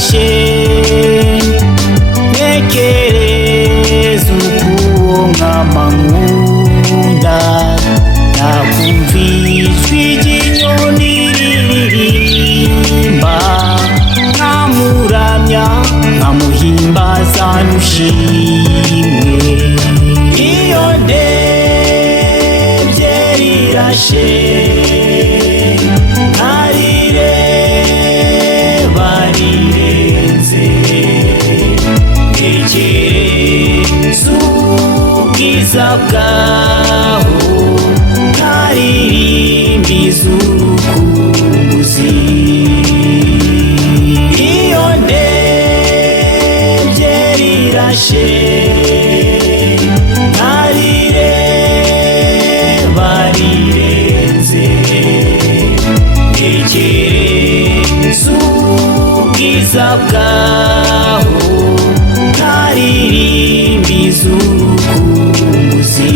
rirashe ntekereza ukuwo nkama nkunda nakumva ijwi ry'inyoni riririmba nkamuramya nkamuhimbaza n'ushimwe iyo ndebye rirashe ubwiza bwaho nkaririmbiza urukumbuzi iyo ndebye rirashe nkarireba rirenze ntekereza ubwiza bwaho nkaririmbiza urukumbuzi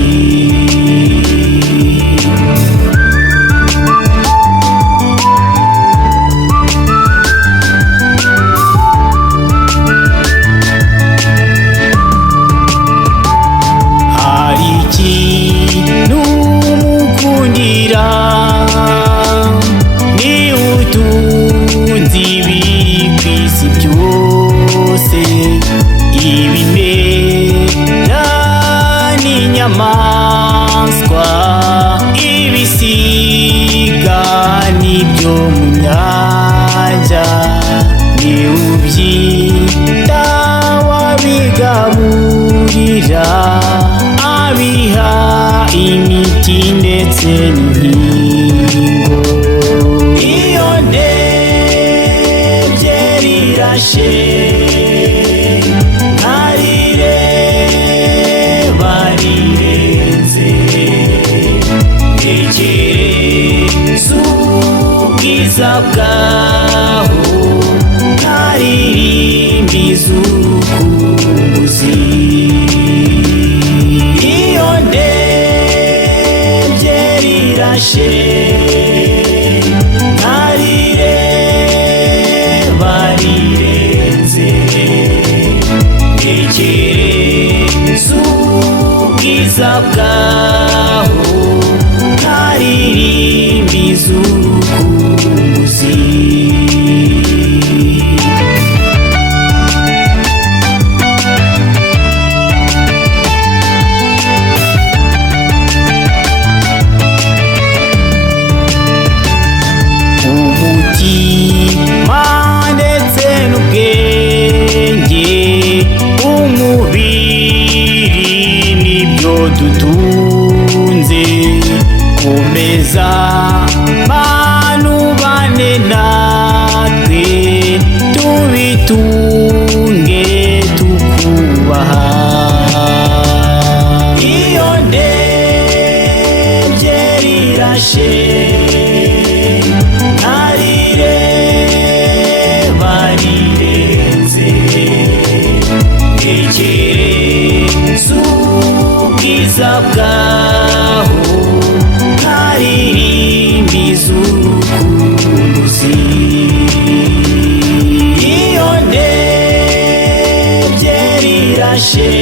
hari ikintu mukundira ni utunzi ibiri ku isi byose ibimera n'inyamaswa ibisiga n'ibyo mu nyanja ni ubyita wabigaburira abiha imiti ndetse n'inkingo iyo ndebye rirashe ubwiza bwaho nkaririmbiza urukumbuzi iyo ndebye rirashe nkarireba rirenze ntekereza ubwiza bwaho nkaririmbiza urukumbuzi umutima ndetse n'ubwenge umubiri nibyo dutunze komeza bantu bane natwe tubitunge tukubaha iyo ndebye rirashe nkarireba rirenze ntekereza ubwiza bwaho nkaririmbiza urukumbuzi iyo ndebye rirashe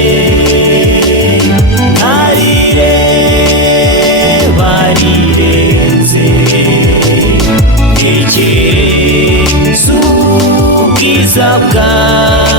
nkarireba rirenze ntekereza ubwiza bwaho